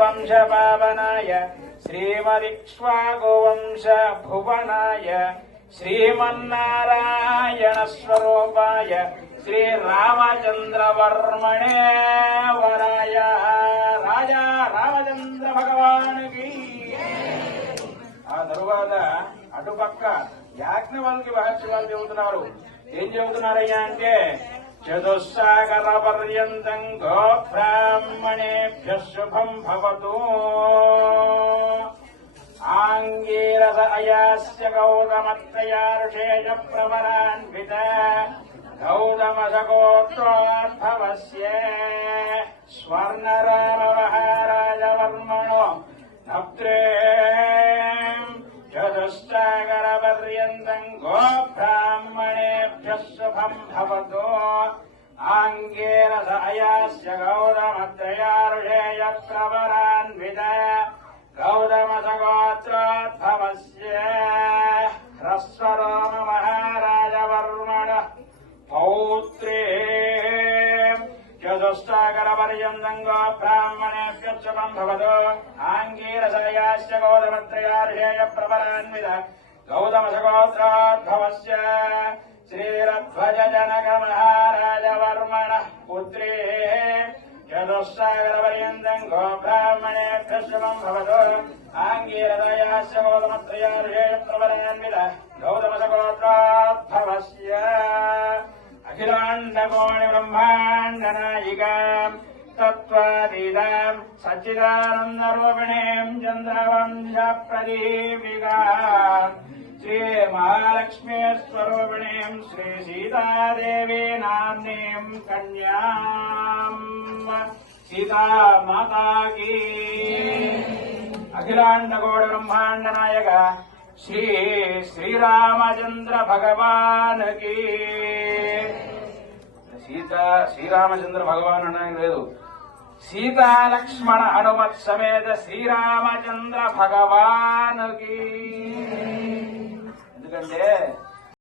వంశ పావనాయ శ్రీమదిక్ష్వాకువంశ భువనాయ శ్రీమన్నారాయణ స్వరూపాయ శ్రీరామచంద్రవర్మణే వరాయ రాజా రామచంద్ర భగవానుకి. ఆ తరువాత అటుపక్క యాజ్ఞవల్కి మహర్షి వాళ్ళు చెబుతున్నారు. ఏం చెబుతున్నారయ్యా అంటే చతుస్సాగర పర్యంతం గోబ్రాహ్మణేభ్యః శుభం భవతు. ఆంగీరస అయాస్య గౌతమత్రయార్షేయ ప్రవరాన్విత గౌతమసగోత్రోద్భవస్య స్వర్ణరామ మహారాజవర్మణో నప్త్రే చతుస్సాగర పర్యంతం గోబ్రాహ్మణేభ్యః శుభం భవతు. ఆంగీరస అయాస్య గౌతమత్రయార్షేయ ప్రవరాన్విత గౌతమసగోత్రోద్భవస్య హ్రస్వరోమ మహారాజవర్మణ పౌత్రే చతుస్సాగర పర్యంతం గోబ్రాహ్మణేభ్యః శుభం భవతు. ఆంగీరసయాస్య గౌతమత్రయార్షేయ ప్రవరాన్విత గౌతమసగోత్రోద్భవస్య శ్రీరధ్వజ జనక మహారాజవర్మణ పుత్రే చతుస్సాగర పర్యంతం గోబ్రాహ్మణేభ్యః శుభం భవతు. ఆంగీరసయాస్య గౌతమత్రయార్షేయ ప్రవరాన్విత గౌతమసగోత్రోద్భవస్య అఖిలాండకోణి బ్రహ్మాండ నాయికాం తత్వాతీతాం సచ్చిదానందరూపిణీం చంద్రవంశ ప్రదీపికాం శ్రీ మహాలక్ష్మీ స్వరూపిణీం శ్రీ సీతాదేవి నామ్నీం కన్యాం సీతామాతాకి. అఖిలాండకోణి బ్రహ్మాండ నాయక శ్రీ శ్రీరామచంద్ర భగవానుకి. శ్రీరామచంద్ర భగవాన్ అనడానికి లేదు, సీతాలక్ష్మణ హనుమత్ సమేత శ్రీరామచంద్ర భగవానుకి. ఎందుకంటే